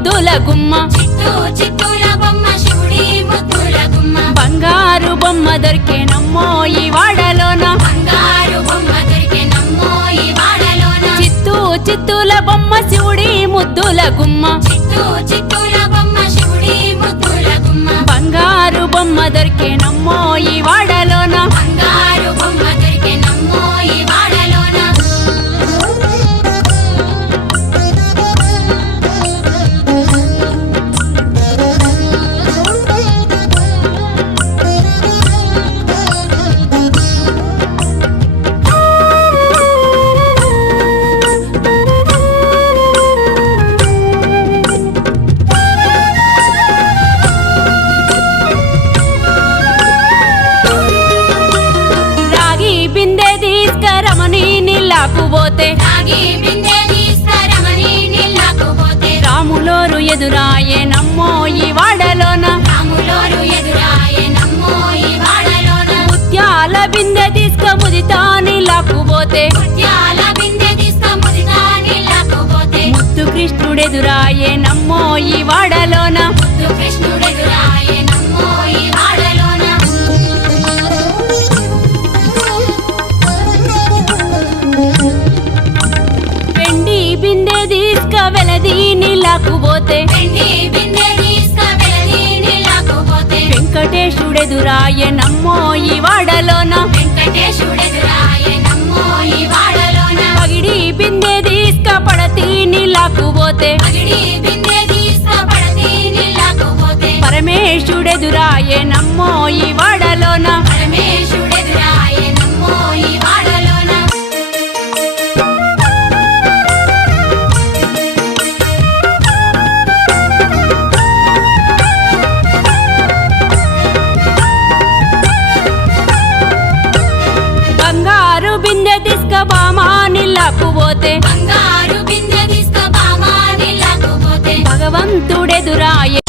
ముద్దుల గుమ్మ చిత్తూల బొమ్మ శివుడి ముద్దుల గుమ్మ బంగారు బొమ్మ దొరికేనమ్మో ఈ వాడలోన బంగారు బొమ్మ దొరికెనమ్మో ఈ వాడలోన చిత్తూల బొమ్మ శివుడి ముద్దుల గుమ్మ చిత్తూల బొమ్మ శివుడి ముద్దుల గుమ్మ బంగారు బొమ్మ దొరికేనమ్మో ఈ వాడలోన బంగారు బొమ్మ దొరికెనమ్మో ఈ వాడలోన రాగి బిందె తీసుకరమని నీళ్ళకు పోతే రాగి బిందె తీసుకురమని నీళ్ళకు పోతే రాములోరు ఎదురాయేనమ్మో ఈ వాడలోన రాములోరు ఎదురాయెనమ్మో ఈ వాడలోన ముత్యాల బిందె తీసుక ముదితా నీళ్ళకు పోతే ముత్యాల బిందె తీసుకు ముదిగా నీళ్ళకు పోతే ముత్తు కృష్ణుడెదురాయేనమ్మో ఈ వాడలోన ముద్దు కృష్ణుడెదురాయెనమ్మో ఈ వాడలోన వెండి బిందె తీసుక వెలది నీళ్ళకు పోతే వెండి బిందె తీసుకు వెలది నీళ్ళకు పోతే వెంకటేశుడెదురాయేనమ్మో ఈ వాడలోన వెంకటేశుడెదురాయెనమ్మో ఈ వాడలోన పగిడి బిందె తీసుక పడతి నీళ్ళకు పోతే పగిడి బిందె తీసుకు పడతి నీళ్ళకు పోతే పరమేశుడెదురాయేనమ్మో ఈ వాడలోన పరమేశుడెదురాయెనమ్మో ఈ వాడలోన బంగారు బిందె తీసుక బామా నీళ్ళకు పోతే బంగారు బిందె తీసుకు బామా నీళ్ళకు పోతే భగవంతుడెదురాయే